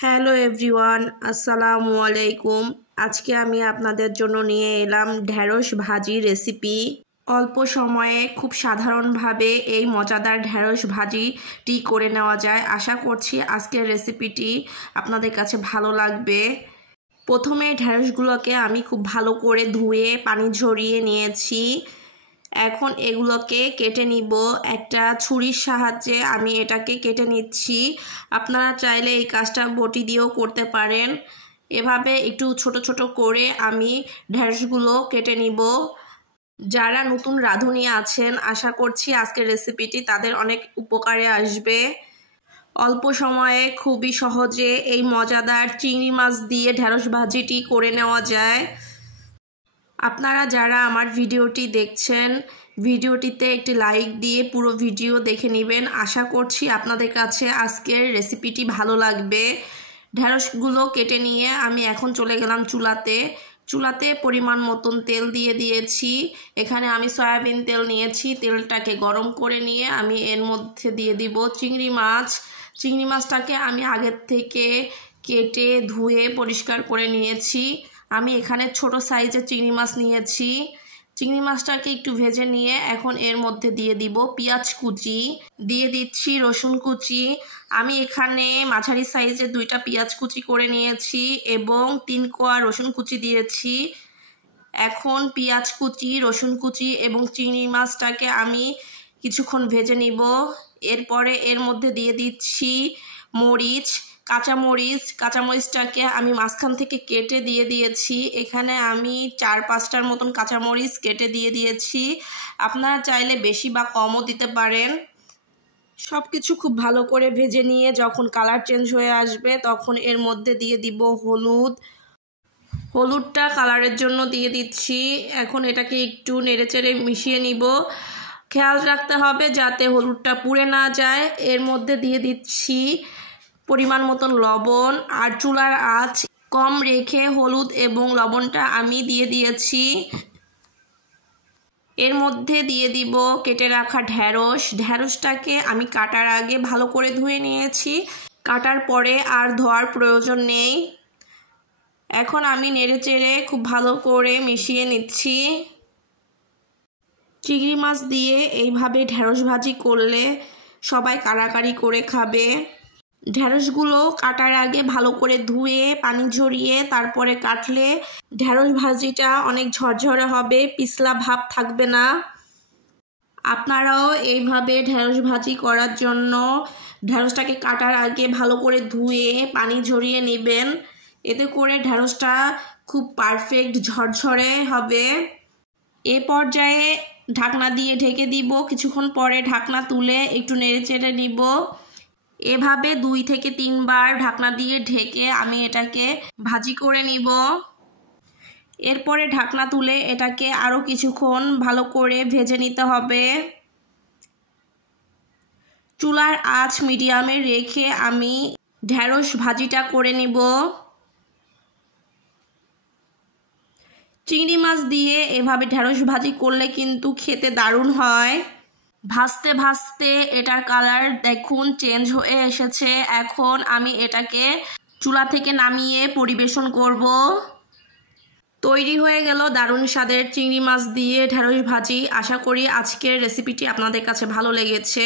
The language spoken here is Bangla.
হ্যালো এভরিওয়ান, আসসালামু আলাইকুম। আজকে আমি আপনাদের জন্য নিয়ে এলাম ঢ্যাঁড়স ভাজি রেসিপি। অল্প সময়ে খুব সাধারণভাবে এই মজাদার ঢ্যাঁড়স ভাজিটি করে নেওয়া যায়। আশা করছি আজকের রেসিপিটি আপনাদের কাছে ভালো লাগবে। প্রথমে ঢ্যাঁড়সগুলোকে আমি খুব ভালো করে ধুয়ে পানি ঝরিয়ে নিয়েছি। এখন এগুলোকে কেটে নিব। একটা ছুরির সাহায্যে আমি এটাকে কেটে নিচ্ছি। আপনারা চাইলে এই কাজটা বটি দিয়েও করতে পারেন। এভাবে একটু ছোট ছোট করে আমি ঢ্যাঁড়সগুলো কেটে নিব। যারা নতুন রাঁধুনি আছেন, আশা করছি আজকের রেসিপিটি তাদের অনেক উপকারে আসবে। অল্প সময়ে খুবই সহজে এই মজাদার চিংড়ি মাছ দিয়ে ঢ্যাঁড়স ভাজিটি করে নেওয়া যায়। আপনারা যারা আমার ভিডিওটি দেখছেন, ভিডিওটিতে একটি লাইক দিয়ে পুরো ভিডিও দেখে নেবেন। আশা করছি আপনাদের কাছে আজকের রেসিপিটি ভালো লাগবে। ঢ্যাঁড়সগুলো কেটে নিয়ে আমি এখন চলে গেলাম চুলাতে পরিমাণ মতন তেল দিয়ে দিয়েছি। এখানে আমি সয়াবিন তেল নিয়েছি। তেলটাকে গরম করে নিয়ে আমি এর মধ্যে দিয়ে দিব চিংড়ি মাছ। চিংড়ি মাছটাকে আমি আগের থেকে কেটে ধুয়ে পরিষ্কার করে নিয়েছি। আমি এখানে ছোট সাইজের চিংড়ি মাছ নিয়েছি। চিংড়ি মাছটাকে একটু ভেজে নিয়ে এখন এর মধ্যে দিয়ে দিব পেঁয়াজ কুচি, দিয়ে দিচ্ছি রসুন কুচি। আমি এখানে মাঝারি সাইজের 2টা পেঁয়াজ কুচি করে নিয়েছি এবং 3 কোয়া রসুন কুচি দিয়েছি। এখন পেঁয়াজ কুচি, রসুন কুচি এবং চিংড়ি মাছটাকে আমি কিছুক্ষণ ভেজে নিব। এরপরে এর মধ্যে দিয়ে দিচ্ছি কাঁচামরিচটাকে আমি মাঝখান থেকে কেটে দিয়ে দিয়েছি। এখানে আমি 4-5টার মতন কাঁচামরিচ কেটে দিয়ে দিয়েছি। আপনারা চাইলে বেশি বা কমও দিতে পারেন। সব কিছু খুব ভালো করে ভেজে নিয়ে যখন কালার চেঞ্জ হয়ে আসবে তখন এর মধ্যে দিয়ে দিব হলুদটা কালারের জন্য দিয়ে দিচ্ছি। এখন এটাকে একটু নেড়েচেড়ে মিশিয়ে নিব। খেয়াল রাখতে হবে যাতে হলুদটা পুড়ে না যায়। এর মধ্যে দিয়ে দিচ্ছি পরিমাণ মতন লবণ, আর চুলার আঁচ কম রেখে হলুদ এবং লবণটা আমি দিয়ে দিয়েছি। এর মধ্যে দিয়ে দিব কেটে রাখা ঢ্যাঁড়সটাকে আমি কাটার আগে ভালো করে ধুয়ে নিয়েছি। কাটার পরে আর ধোয়ার প্রয়োজন নেই। এখন আমি নেড়েচেড়ে খুব ভালো করে মিশিয়ে নিচ্ছি। চিংড়ি মাছ দিয়ে এইভাবে ঢ্যাঁড়স ভাজি করলে সবাই কাড়াকাড়ি করে খাবে। ঢ্যাঁড়সগুলো কাটার আগে ভালো করে ধুয়ে পানি ঝরিয়ে তারপরে কাটলে ঢ্যাঁড়স ভাজিটা অনেক ঝরঝরে হবে, পিছলা ভাব থাকবে না। আপনারাও এইভাবে ঢ্যাঁড়স ভাজি করার জন্য ঢ্যাঁড়সটাকে কাটার আগে ভালো করে ধুয়ে পানি ঝরিয়ে নেবেন। এতে করে ঢ্যাঁড়সটা খুব পারফেক্ট ঝরঝরে হবে। এ পর্যায়ে ঢাকনা দিয়ে ঢেকে দিব। কিছুক্ষণ পরে ঢাকনা তুলে একটু নেড়েচেড়ে নিব। এভাবে 2 থেকে 3 বার ঢাকনা দিয়ে ঢেকে আমি এটাকে ভাজি করে নিব। এরপরে ঢাকনা তুলে এটাকে আরও কিছুক্ষণ ভালো করে ভেজে নিতে হবে। চুলার আঁচ মিডিয়ামে রেখে আমি ঢ্যাঁড়স ভাজিটা করে নিব। চিংড়ি মাছ দিয়ে এভাবে ঢ্যাঁড়স ভাজি করলে কিন্তু খেতে দারুণ হয়। ভাজতে ভাজতে এটার কালার দেখুন চেঞ্জ হয়ে এসেছে। এখন আমি এটাকে চুলা থেকে নামিয়ে পরিবেশন করব। তৈরি হয়ে গেল দারুণ স্বাদের চিংড়ি মাছ দিয়ে ঢ্যাঁড়স ভাজি। আশা করি আজকের রেসিপিটি আপনাদের কাছে ভালো লেগেছে।